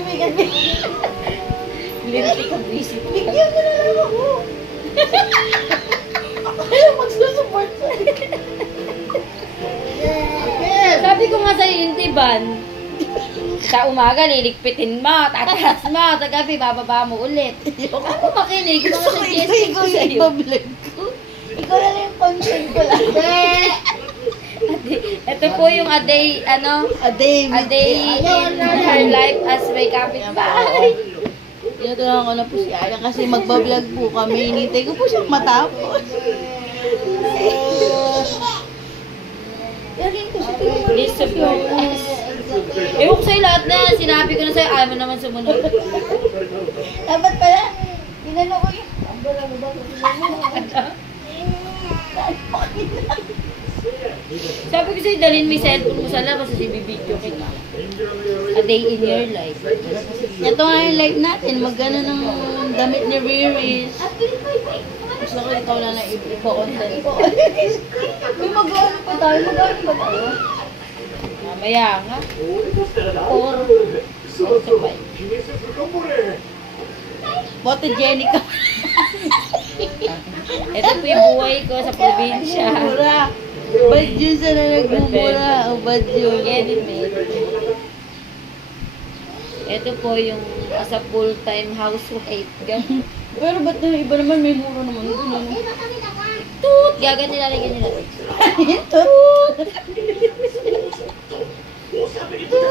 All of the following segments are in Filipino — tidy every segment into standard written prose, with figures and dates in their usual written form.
kaibigan. Lintik ang visit. Bigyan mo na lang ako. Ako yung magsusupport sa Sabi ko nga sa'yo, hindi ban. Sa umaga, liligpitin mo, tataas mo, sa gabi, bababa mo ulit. Ako makinig, mga Gusto ko suggestion ko ikaw sa'yo. yung vlog ko. Ikaw na lang yung content ko lang. Ito po yung a day, ano? A day in her life as may kapitbahay. Tinutulungan ko na po si Ayan kasi magbablog po kami. Hinintay ko po siyang matapos. Please support us. Ewan ko sa'yo lahat na yan. Sinabi ko na sa'yo, ayaw mo naman sumunod. Dapat pala, ginano ko yung... Sabi ko sa'yo, dalhin mo yung cellphone mo sa labas kasi bibidyo kita. A day in your life. Ito nga yung live natin. Magano ng damit ni Riris. Gusto ko ikaw na na ipo-content ko. Uy, mag-ano pa tayo? Mag-ano pa tayo? Mamaya nga. Or, sabay. Photogenic ka. Ito po yung buhay ko sa probinsya. Mura. Bad yun sa na nagmumura. O bad yun. Edit me. Ito po yung as a full-time housewife. Pero ba't na iba naman may mura naman doon? Ano? Toot! Gagan nila, lagyan nila. Toot!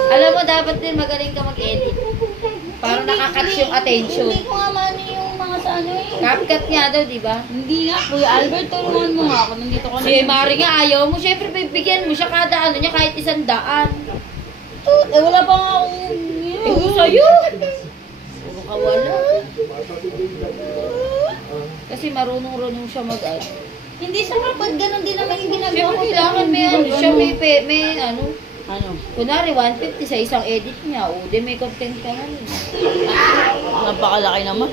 Alam mo, dapat din magaling ka mag-edit. Para nakakatch yung attention. Hindi ko nga mani yung mga sa ano eh. CapCut nga daw, di ba? Hindi nga, Kuya Albert, tulungan mo nga ako. Nandito ko na. Si Mari nga ayaw mo. Siyempre, bibigyan mo siya kada ano niya kahit 100. Toot! Eh, wala pa nga akong... Eh, sa'yo! Puro ka wala. Kasi marunong-runong siya mag-ad. Hindi sa kapag ganun din naman yung ginagawa Siyempre, ko. kailangan may ano. Siya may ano. Ano? Kunwari, 150 sa isang edit niya. O, di may content ka nga rin. Napakalaki naman.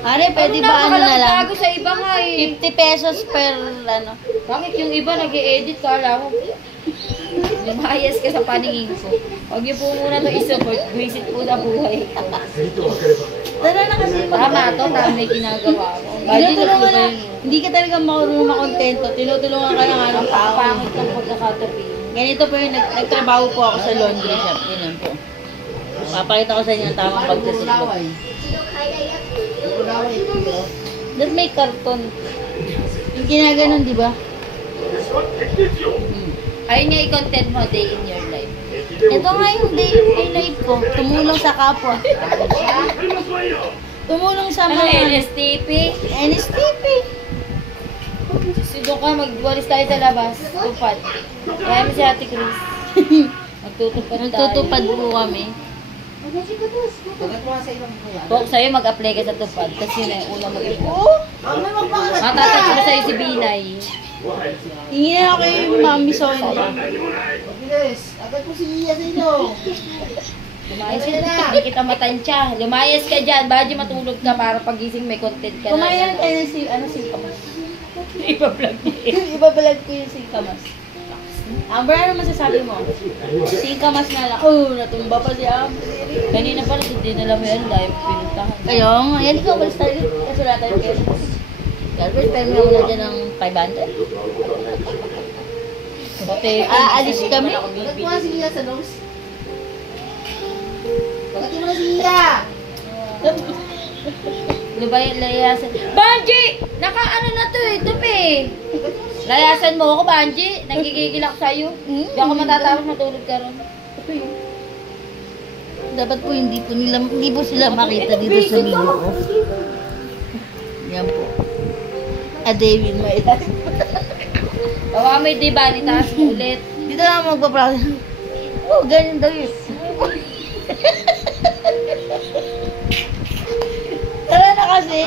Are, pwede Ano ba ano na lang? bago sa iba nga eh. 50 pesos per ano. Bakit yung iba nag-e-edit ka, alam mo? Lumayas ka sa paningin ko. Huwag niyo po muna ito isupport. Visit po na buhay ko. Tara na kasi Tama to, tama yung ginagawa ko. Tinutulungan na, hindi ka talaga marunong makontento. Tinutulungan ka na nga ng tao. Pangit ng pagkakatabi. Ganito po yung nagtrabaho po ako sa laundry shop. Ganyan po. Papakita ko sa inyo ang tamang pagsasit ko. Doon may karton. Yung ginaganon, di ba? Ayun nga i-content mo, day in your life. Ito nga yung day in life ko. Tumulong sa kapwa. Tumulong sa Ano, mga... NSTP? NSTP. Doon ka, magwalis tayo sa labas. Tupad. Kaya mo si Ate Chris. Magtutupad tayo. Nagtutupad po kami. Kung sa'yo, mag-apply ka sa tupad. Kasi yun na yung una mo ipo. Oo. Matatouch mo sa'yo si Binay. Hingin na ako kay Mami Sonia. Agad po si Iya sa inyo. Lumayas ka na. Hindi kita matansya. Lumayas ka dyan. Baka matulog ka para pagising may content ka na. Kumayan tayo si, ano, si Kamas. Ipa-vlog niya. Ibabalag ko yung si Kamas. Amber, ano masasabi mo? Si Kamas na lang. Oh, natumba pa si Amber. Kanina pala, hindi nila mo yan live. Pinuntahan. Ayun, yan ikaw, balis tayo. Kasulatan kayo. Albert, pero mo na dyan ng 500. Pati, Aalis kami. Agad po si Iya sa nose. Agad mo na si Iya. ano ba yung layasan? Banji! Naka-ano na to eh, tupi. Layasan mo ako, Banji. Nagigigil ako sa'yo. Hindi ako matatapos, matulog ka ron. Dapat po hindi po sila makita dito sa video ko. Yan po. A day with my life. Tawa mo yung diba, nitaas mo ulit. Dito na magpa-practice. Oh, ganyan daw yun. Tara na kasi.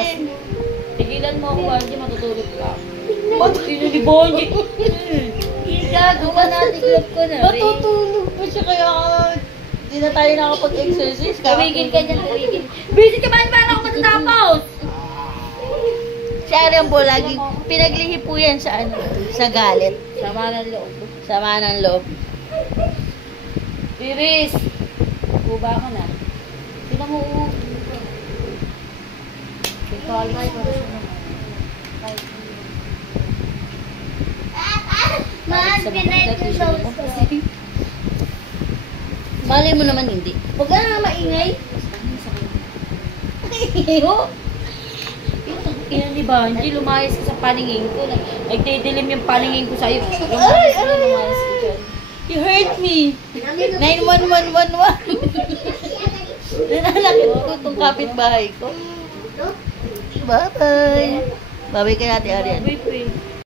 Tigilan mo ako, Banji, matutulog ka. Sino ni Banji? Gago ka na, tiglog ko na rin. Matutulog pa siya kaya hindi na tayo nakapag-exercise. Tumigil ka dyan, tumigil. Busy ka ba? Paano ako matatapos? Siya rin po laging pinaglihi po yan sa ano, sa galit. Sama ng loob. Sama ng loob. Iris! Kuba ka na. Tignan mo, oh. Kalmay ko rin. Mahal, pinahit yung nose kasi. Malay mo naman hindi. Huwag ka na maingay. Ina ni Banji, lumayas ka sa paningin ko. Nagdidilim yung paningin ko sa'yo. Aray, aray, Lumayas ka dyan. You hurt me. 91111. Nananakit ko itong kapitbahay ko. Bye-bye. Bye-bye kay Ate Arian. Wait.